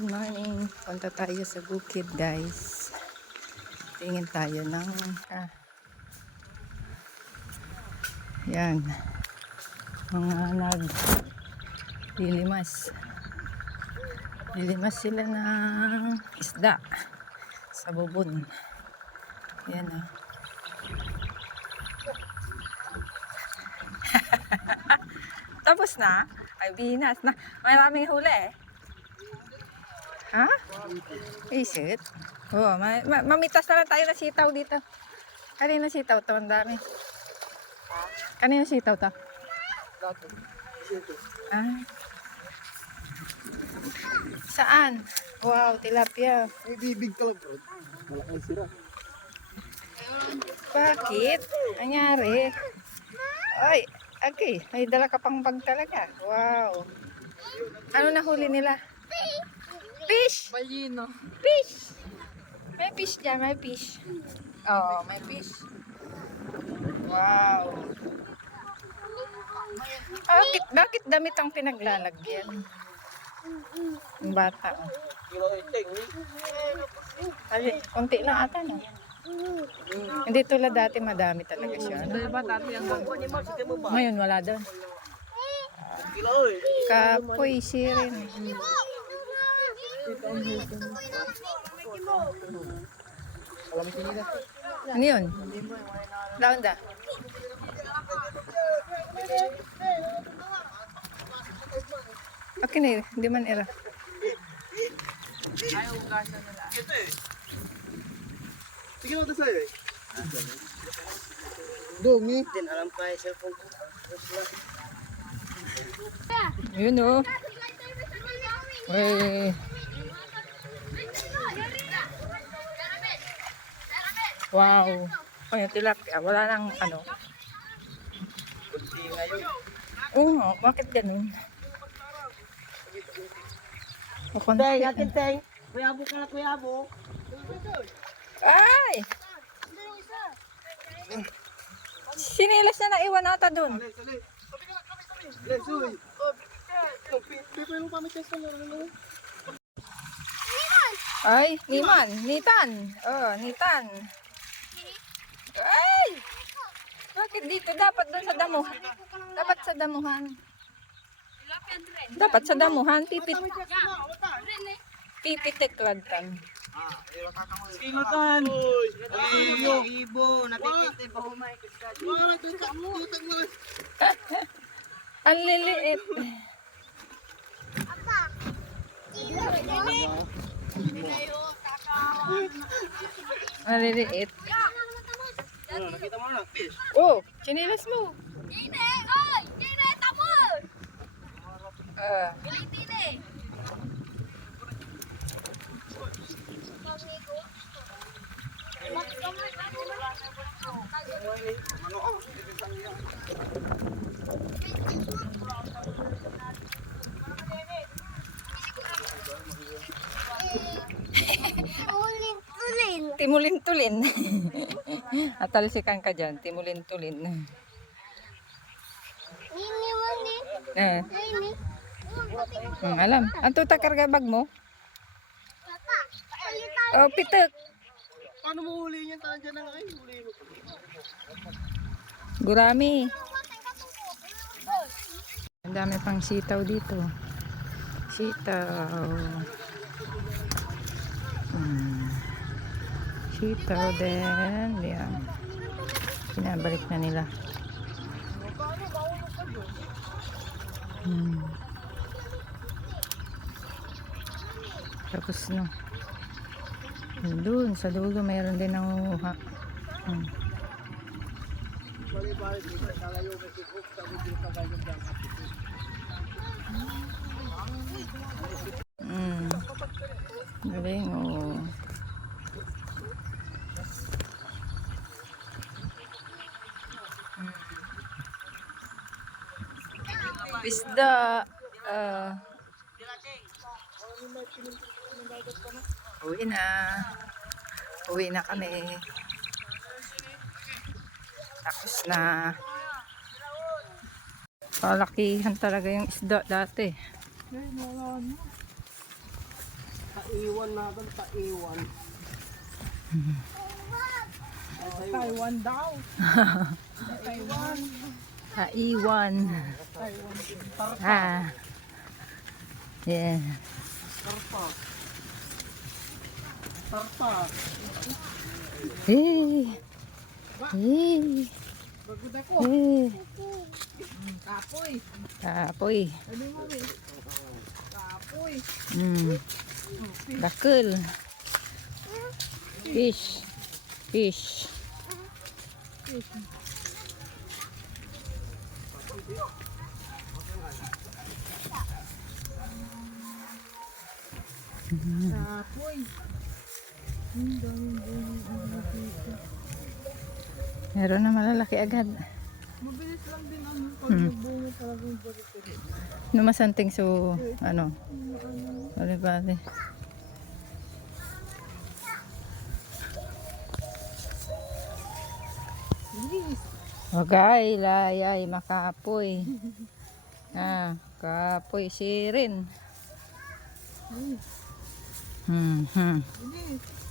Good morning. Punta tayo sa bukid, guys. Tingin tayo ng yan. Mga naglilimas. Lilimas sila ng isda sa bubon. Yan o. Tapos na? Ay, binas na. Maraming huli eh. Ha? Is it? Oo, mamitas na lang tayo na sitaw dito. Kanina sitaw to, ang dami. Kanina sitaw to? Ah. Saan? Wow, tilapia. May bibig ka lang, bro. Malaking sira. Bakit? Anyari? Ay, okay. May dala ka pang bag talaga. Wow. Ano nahuli nila? Fish! Balino. Fish! May fish dyan, may fish. Oh, may fish. Wow. Bakit damit ang pinaglalagyan? Ang bata. Ay, konti lang ata, no? Hindi tulad dati, madami talaga siya. Ngayon, wala doon. Kapoy, sirin. Ano yun? Launda. Akin eh, hindi man era. Ayaw gasa na lang. Ito eh. Sige mo ito sa'yo eh. Dongi. Din alam pa yung cellphone ko. Yun o. Uy. Wow. Ay, tilapia. Wala nang ano. Kunti ngayon. Oo, bakit ganun? Teng, akin teng. Kuyabo ka na, kuyabo. Ay! Sinilas na naiwan ata dun. Ay, Niman. Nitan. Oh, Nitan. Ay! Bakit dito? Dapat doon sa damuhan. Dapat sa damuhan. Dapat sa damuhan. Pipitik lantan. Kilotan. Ibo. Napipiti pa humay. Ang liliit. Ang liliit. Nakita mo na, fish. Oh, chinilas mo. Gine, oy! Gine, tapos! Ah. Galing tine! Timulin-tulin. Atalsikan ka dyan. Timulin-tulin. Eh. Alam. Ang tuta karga bag mo? Oh, pitek. Paano mo huli niyan? Saan dyan na nga kayo? Huli mo. Gurami. Ang dami pang sitaw dito. Sitaw. Sitaw din. Yan. Pinabalik na nila. Tapos no. Doon sa dulo mayroon din nanguha. Galing oh. Isda. Uwi na. Uwi na kami. Tapos na. Palakihan talaga yung isda dati. Iwan natin pa iwan. Taiwan daw. Taiwan. Taiwan. Tarpa. Ah. Yeah. Tarpa. Tarpa. Hey. Hey. Bagod ako. Hey. Kapoy. Kapoy. Ano mo eh? Kapoy. Dakil. Fish. Fish. Kapoy. Meron na malalaki agad. Mabilis lang din ang pagbubungo talagang balik. Numasanting so, ano? Ano ba? Okay, layay, makapoy. Kapoy sirin. Hmm. Bilis.